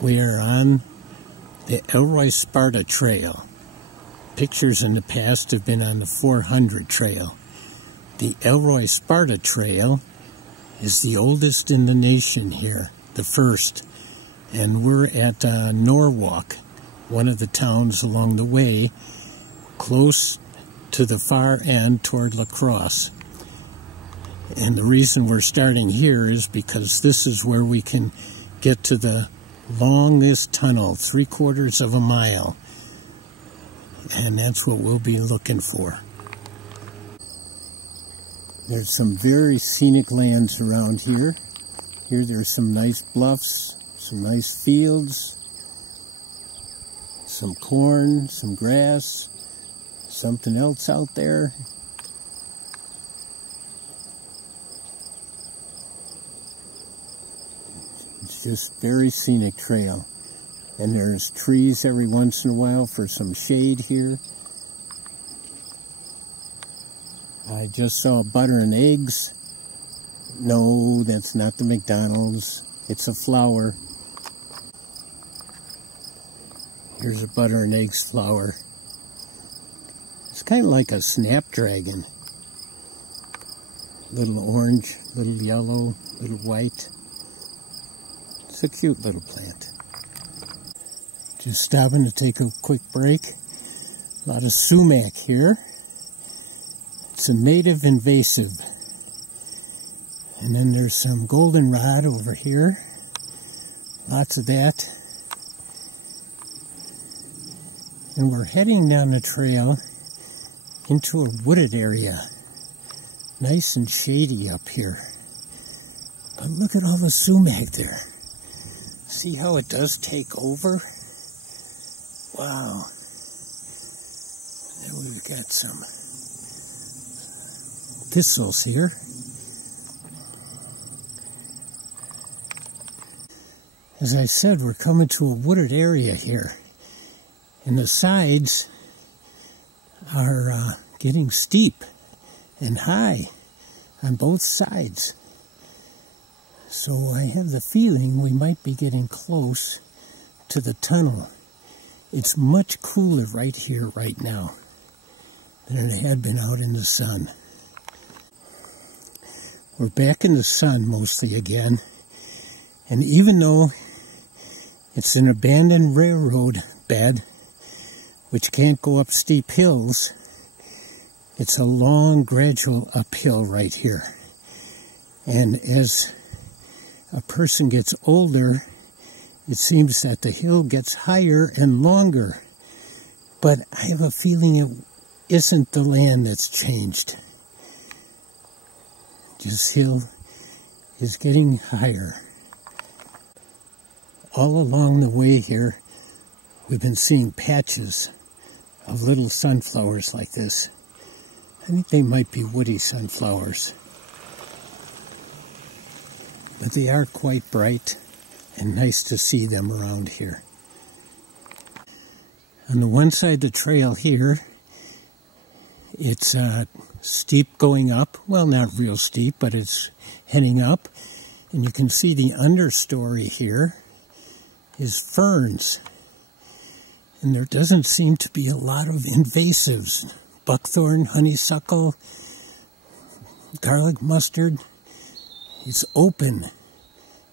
We are on the Elroy Sparta Trail. Pictures in the past have been on the 400 Trail. The Elroy Sparta Trail is the oldest in the nation here, the first. And we're at Norwalk, one of the towns along the way, close to the far end toward La Crosse. And the reason we're starting here is because this is where we can get to the longest tunnel, 3/4 of a mile. And that's what we'll be looking for. There's some very scenic lands around here. Here there's some nice bluffs, some nice fields, some corn, some grass, something else out there. It's just very scenic trail. And there's trees every once in a while for some shade here. I just saw butter and eggs. No, that's not the McDonald's. It's a flower. Here's a butter and eggs flower. It's kind of like a snapdragon. Little orange, little yellow, little white. It's a cute little plant. Just stopping to take a quick break. A lot of sumac here. It's a native invasive. And then there's some goldenrod over here. Lots of that. And we're heading down the trail into a wooded area. Nice and shady up here. But look at all the sumac there. See how it does take over? Wow. Then we've got some thistles here. As I said, we're coming to a wooded area here. And the sides are getting steep and high on both sides. So I have the feeling we might be getting close to the tunnel. It's much cooler right here, right now, than it had been out in the sun. We're back in the sun mostly again. And even though it's an abandoned railroad bed, which can't go up steep hills, it's a long, gradual uphill right here. And as a person gets older, it seems that the hill gets higher and longer. But I have a feeling it isn't the land that's changed. This hill is getting higher. All along the way here, we've been seeing patches of little sunflowers like this. I think they might be woody sunflowers. But they are quite bright and nice to see them around here. On the one side of the trail here, it's steep going up. Well, not real steep, but it's heading up. And you can see the understory here is ferns. And there doesn't seem to be a lot of invasives. Buckthorn, honeysuckle, garlic mustard. It's open,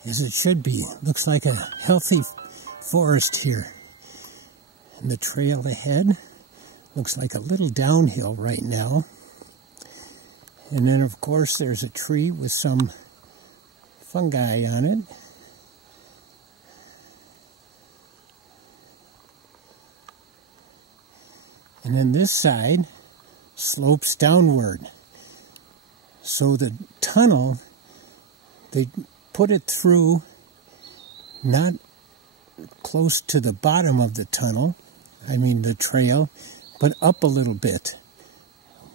as it should be. Looks like a healthy forest here. And the trail ahead looks like a little downhill right now. And then, of course, there's a tree with some fungi on it. And then this side slopes downward. So the tunnel, they put it through not close to the bottom of the tunnel, I mean the trail, but up a little bit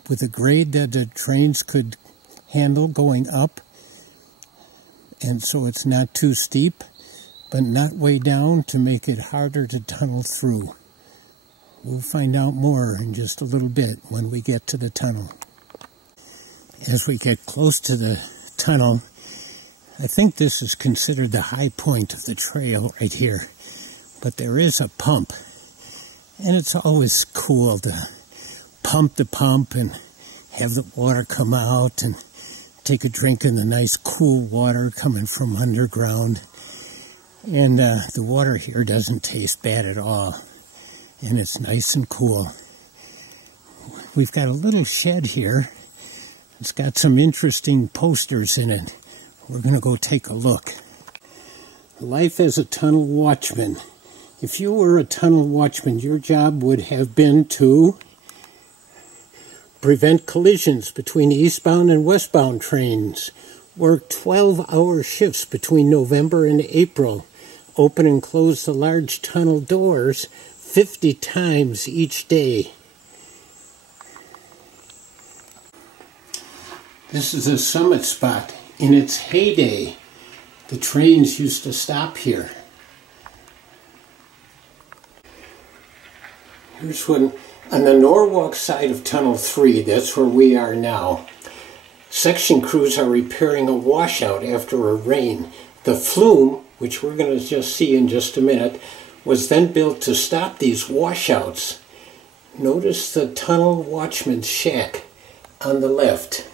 with a grade that the trains could handle going up. And so it's not too steep, but not way down to make it harder to tunnel through. We'll find out more in just a little bit when we get to the tunnel. As we get close to the tunnel, I think this is considered the high point of the trail right here. But there is a pump. And it's always cool to pump the pump and have the water come out and take a drink in the nice cool water coming from underground. And the water here doesn't taste bad at all. And it's nice and cool. We've got a little shed here. It's got some interesting posters in it. We're going to go take a look. Life as a tunnel watchman. If you were a tunnel watchman, your job would have been to prevent collisions between eastbound and westbound trains, work 12-hour shifts between November and April, open and close the large tunnel doors 50 times each day. This is a summit spot. In its heyday, the trains used to stop here. Here's one on the Norwalk side of Tunnel 3, that's where we are now. Section crews are repairing a washout after a rain. The flume, which we're going to just see in just a minute, was then built to stop these washouts. Notice the tunnel watchman's shack on the left.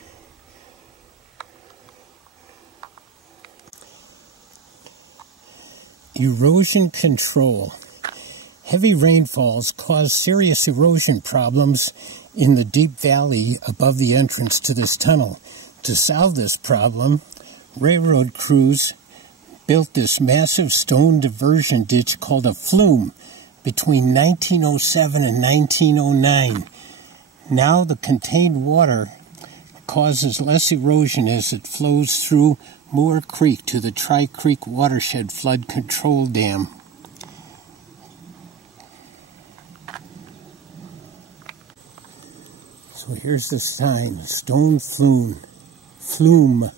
Erosion control. Heavy rainfalls cause serious erosion problems in the deep valley above the entrance to this tunnel. To solve this problem, railroad crews built this massive stone diversion ditch called a flume between 1907 and 1909. Now the contained water causes less erosion as it flows through Moore Creek to the Tri-Creek Watershed Flood Control Dam. So here's the sign, stone flume.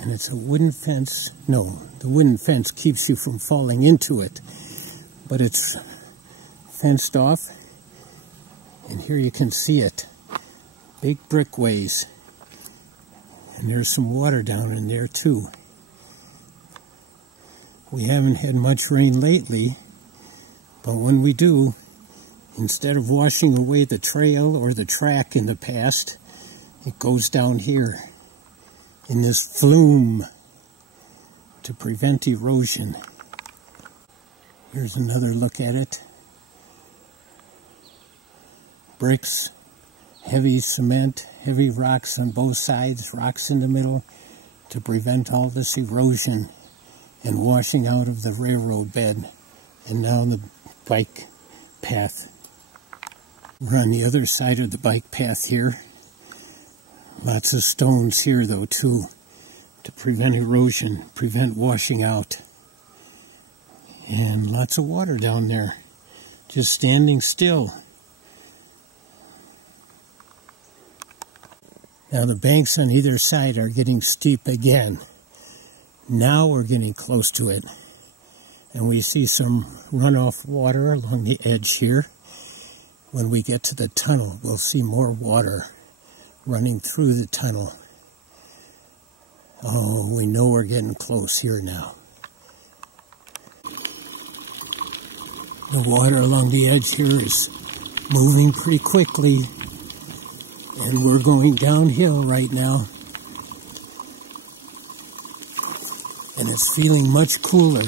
And it's a wooden fence. No, the wooden fence keeps you from falling into it. But it's fenced off. And here you can see it. Big brickways. And there's some water down in there too. We haven't had much rain lately, but when we do, instead of washing away the trail or the track in the past, it goes down here in this flume to prevent erosion. Here's another look at it. Bricks, heavy cement, heavy rocks on both sides, rocks in the middle to prevent all this erosion and washing out of the railroad bed. And now the bike path. We're on the other side of the bike path here. Lots of stones here though too to prevent erosion, prevent washing out. And lots of water down there, just standing still. Now the banks on either side are getting steep again. Now we're getting close to it. And we see some runoff water along the edge here. When we get to the tunnel, we'll see more water running through the tunnel. Oh, we know we're getting close here now. The water along the edge here is moving pretty quickly. And we're going downhill right now. And it's feeling much cooler.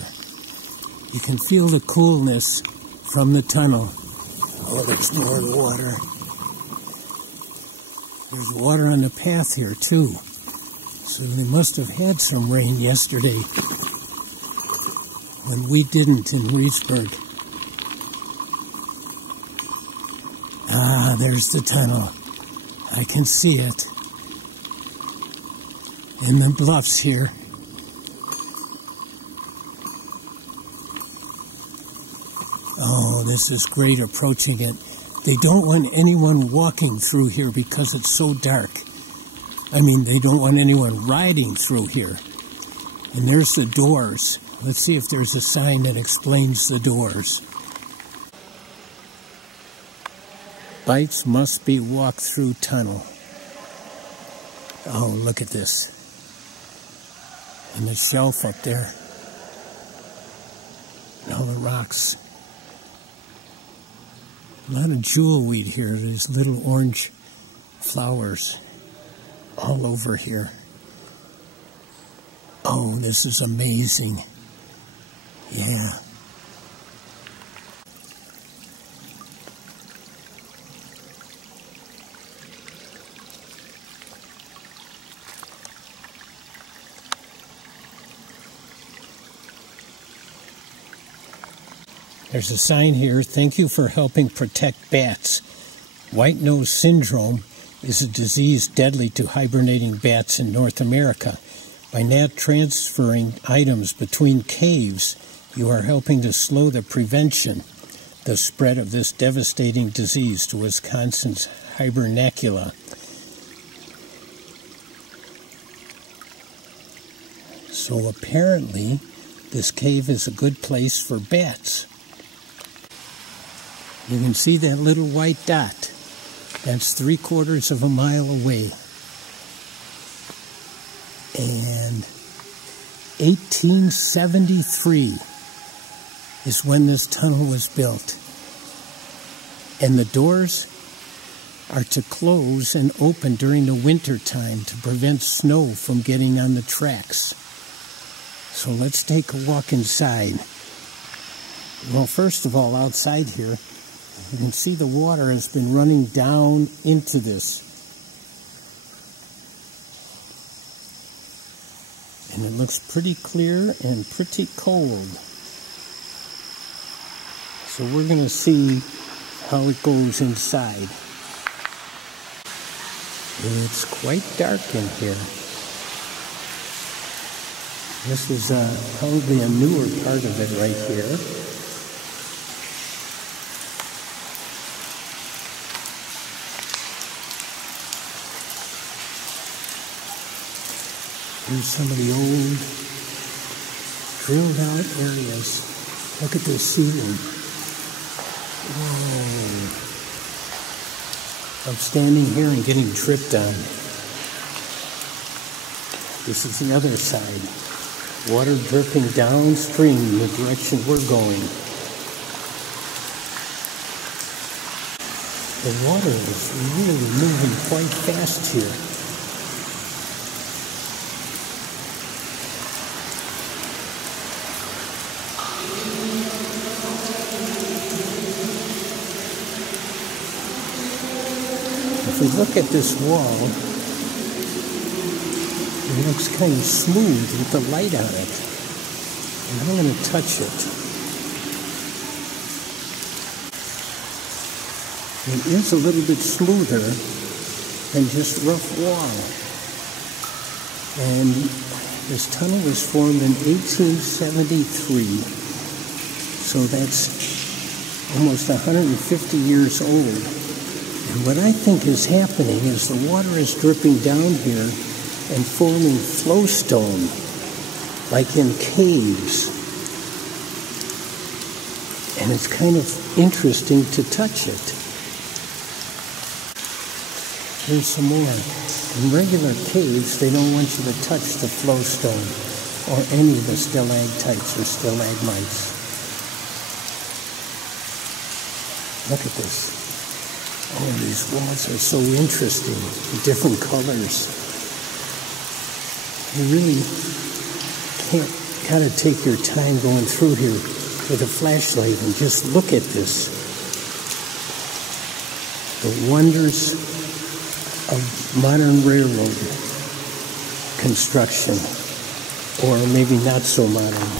You can feel the coolness from the tunnel. Oh, there's more water. There's water on the path here, too. So they must have had some rain yesterday when we didn't in Reedsburg. Ah, there's the tunnel. I can see it. In the bluffs here. Oh, this is great approaching it. They don't want anyone walking through here because it's so dark. I mean, they don't want anyone riding through here. And there's the doors. Let's see if there's a sign that explains the doors. Bikes must be walked through tunnel. Oh, look at this. And the shelf up there. And all the rocks. A lot of jewelweed here. There's little orange flowers all over here. Oh, this is amazing. Yeah. There's a sign here, thank you for helping protect bats. White nose syndrome is a disease deadly to hibernating bats in North America. By not transferring items between caves, you are helping to slow the spread of this devastating disease to Wisconsin's hibernacula. So apparently, this cave is a good place for bats. You can see that little white dot. That's 3/4 of a mile away. And 1873 is when this tunnel was built. And the doors are to close and open during the winter time to prevent snow from getting on the tracks. So let's take a walk inside. Well, first of all, outside here, you can see the water has been running down into this. And it looks pretty clear and pretty cold. So we're going to see how it goes inside. It's quite dark in here. This is probably a newer part of it right here. Here's some of the old drilled out areas. Look at the ceiling. Whoa. I'm standing here and getting tripped on. This is the other side. Water dripping downstream in the direction we're going. The water is really moving quite fast here. If we look at this wall, it looks kind of smooth with the light on it. And I'm going to touch it. It is a little bit smoother than just rough wall. And this tunnel was formed in 1873. So that's almost 150 years old. And what I think is happening is the water is dripping down here and forming flowstone, like in caves. And it's kind of interesting to touch it. Here's some more. In regular caves, they don't want you to touch the flowstone or any of the stalactites or stalagmites. Look at this. Oh, these walls are so interesting, different colors. You really gotta take your time going through here with a flashlight and just look at this. The wonders of modern railroad construction, or maybe not so modern.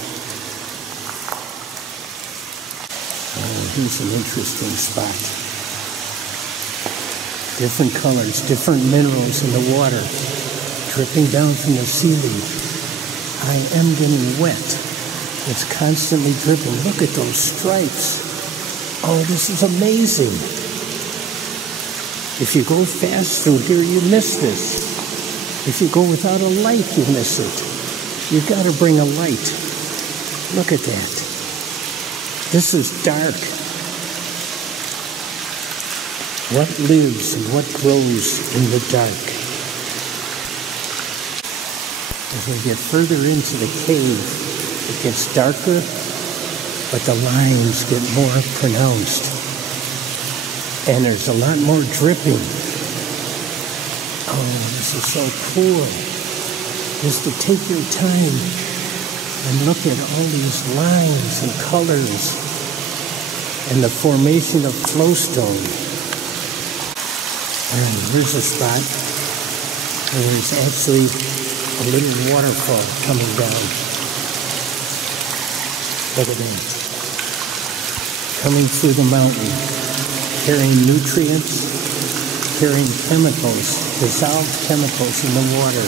Oh, here's an interesting spot. Different colors, different minerals in the water, dripping down from the ceiling. I am getting wet. It's constantly dripping. Look at those stripes. Oh, this is amazing. If you go fast through here, you miss this. If you go without a light, you miss it. You've got to bring a light. Look at that. This is dark. What lives and what grows in the dark? As we get further into the cave, it gets darker, but the lines get more pronounced. And there's a lot more dripping. Oh, this is so cool. Just to take your time and look at all these lines and colors and the formation of flowstone. And here's a spot where there's actually a little waterfall coming down. Look at that. Coming through the mountain, carrying nutrients, carrying chemicals, dissolved chemicals in the water.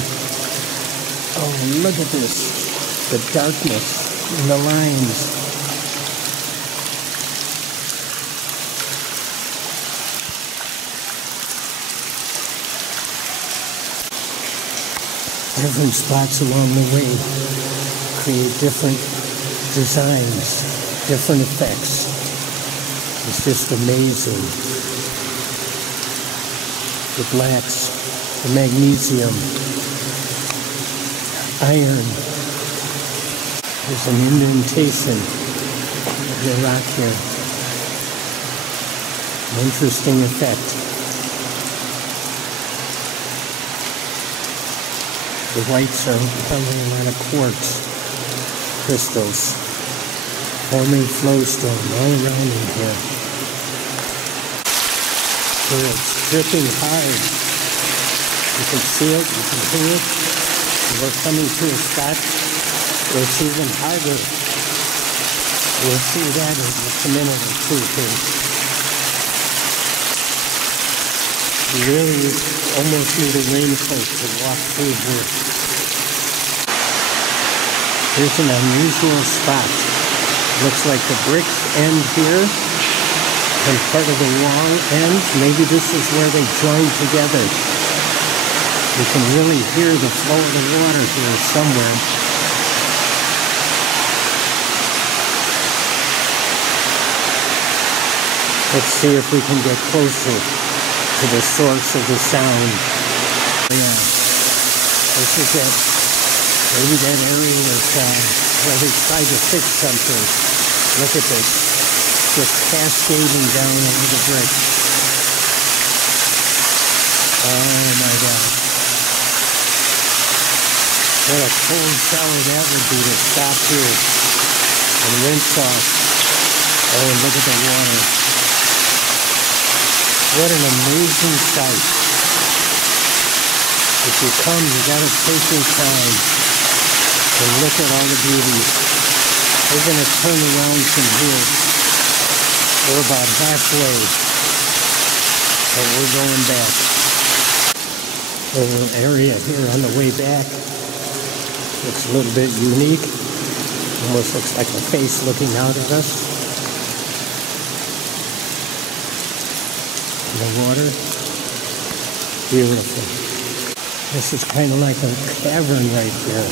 Oh, look at this. The darkness in the lines. Different spots along the way create different designs, different effects. It's just amazing. The blacks, the magnesium, iron. There's an indentation of the rock here. An interesting effect. The whites are becoming a lot of quartz crystals, forming flowstone all around in here. Here it's dripping hard. You can see it, you can hear it. And we're coming to a spot where it's even harder. We'll see that in just a minute or two here. You really almost need a raincoat to walk through here. Here's an unusual spot. Looks like the bricks end here and part of the wall ends. Maybe this is where they join together. You can really hear the flow of the water here somewhere. Let's see if we can get closer to the source of the sound. Yeah, this is it. Maybe that area was where they tried to fix something. Look at this, just cascading down over the brick. Oh my God. What a cold shower that would be to stop here and rinse off. Oh, and look at the water. What an amazing sight. If you come, you gotta take your time and look at all the beauties. We're gonna turn around from here. We're about halfway, but we're going back. A little area here on the way back. Looks a little bit unique. Almost looks like a face looking out at us. The water, beautiful. This is kind of like a cavern right here.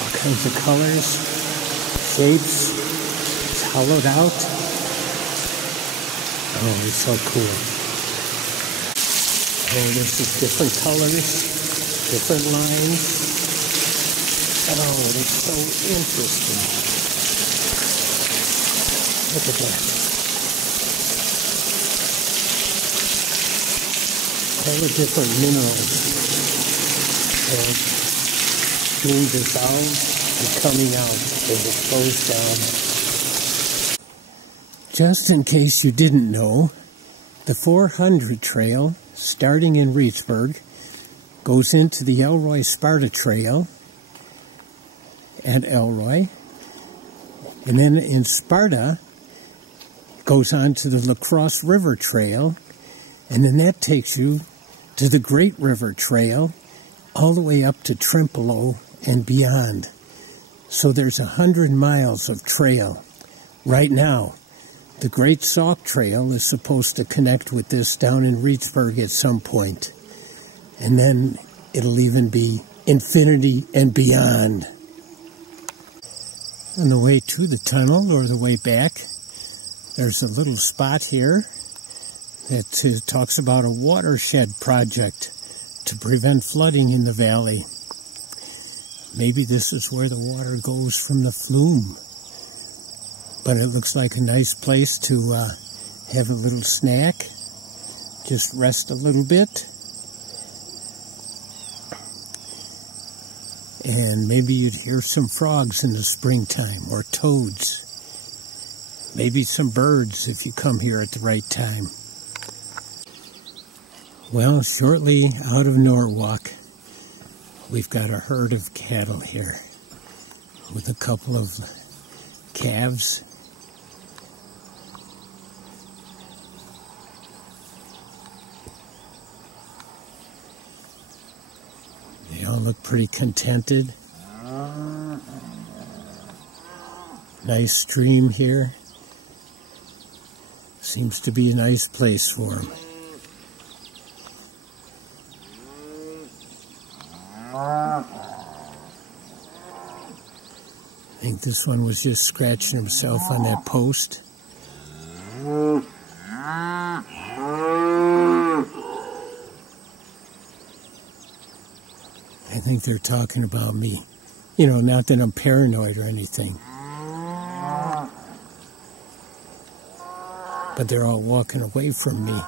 All kinds of colors, shapes. It's hollowed out. Oh, it's so cool. Oh, this is different colors, different lines. Oh, it's so interesting. Look at that. All the different minerals are being dissolved and coming out as it flows down. Just in case you didn't know, the 400 trail, starting in Reedsburg, goes into the Elroy Sparta Trail at Elroy, and then in Sparta, goes on to the La Crosse River Trail, and then that takes you to the Great River Trail, all the way up to Trempealeau and beyond. So there's 100 miles of trail. Right now, the Great Sauk Trail is supposed to connect with this down in Reedsburg at some point. And then it'll even be infinity and beyond. On the way to the tunnel or the way back, there's a little spot here that talks about a watershed project to prevent flooding in the valley. Maybe this is where the water goes from the flume. But it looks like a nice place to have a little snack, just rest a little bit. And maybe you'd hear some frogs in the springtime, or toads. Maybe some birds if you come here at the right time. Well, shortly out of Norwalk, we've got a herd of cattle here with a couple of calves. They all look pretty contented. Nice stream here. Seems to be a nice place for them. I think this one was just scratching himself on that post. I think they're talking about me. You know, not that I'm paranoid or anything. But they're all walking away from me.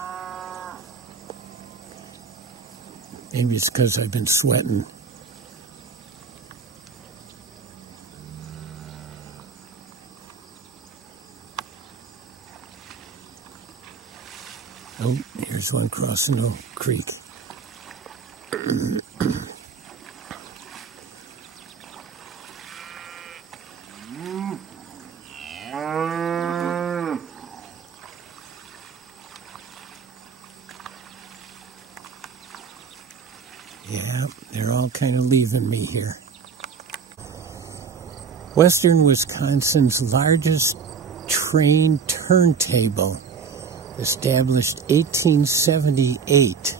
Maybe it's because I've been sweating. Oh, here's one crossing the creek. Yeah, they're all kind of leaving me here. Western Wisconsin's largest train turntable, established 1878.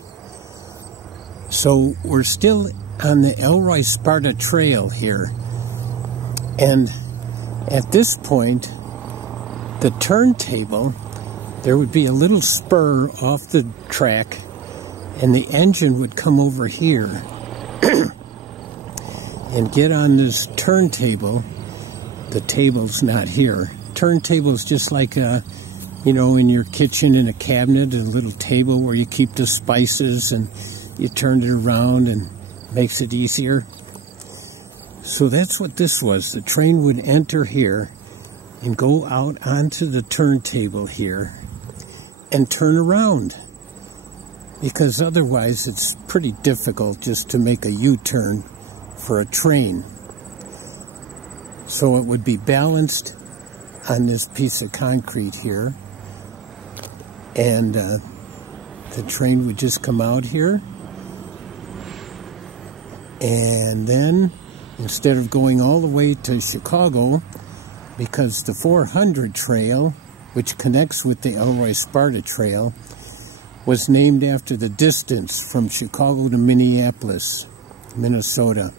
So we're still on the Elroy Sparta Trail here. And at this point, the turntable, there would be a little spur off the track, and the engine would come over here and get on this turntable. The table's not here. Turntable's just like a, you know, in your kitchen in a cabinet, a little table where you keep the spices and you turn it around and makes it easier. So that's what this was. The train would enter here and go out onto the turntable here and turn around. Because otherwise it's pretty difficult just to make a U-turn for a train. So it would be balanced on this piece of concrete here, and the train would just come out here, and then instead of going all the way to Chicago, because the 400 trail, which connects with the Elroy Sparta Trail, was named after the distance from Chicago to Minneapolis, Minnesota.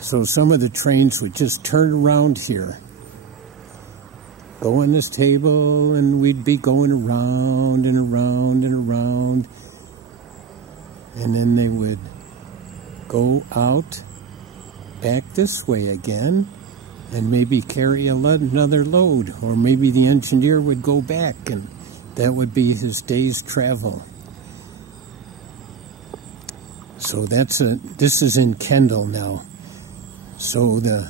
So some of the trains would just turn around here, go on this table, and we'd be going around and around and around. And then they would go out back this way again and maybe carry another load. Or maybe the engineer would go back, and that would be his day's travel. So this is in Kendall now. So the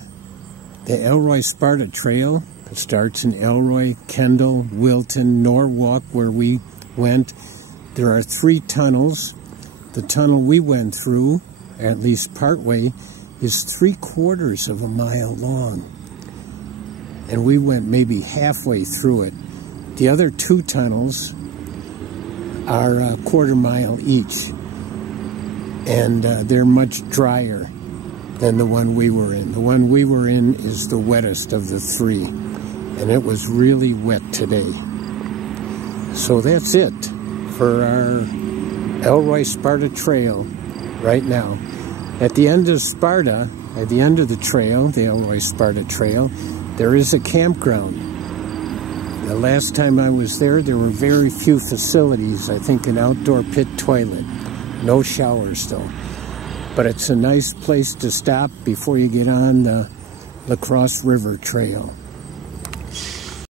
Elroy Sparta Trail starts in Elroy, Kendall, Wilton, Norwalk, where we went. There are 3 tunnels. The tunnel we went through, at least partway, is 3/4 of a mile long. And we went maybe halfway through it. The other 2 tunnels are a 1/4 mile each. And they're much drier than the one we were in. The one we were in is the wettest of the 3. And it was really wet today. So that's it for our Elroy Sparta Trail right now. At the end of Sparta, at the end of the trail, the Elroy Sparta Trail, there is a campground. The last time I was there were very few facilities. I think an outdoor pit toilet. No showers though. But it's a nice place to stop before you get on the La Crosse River Trail.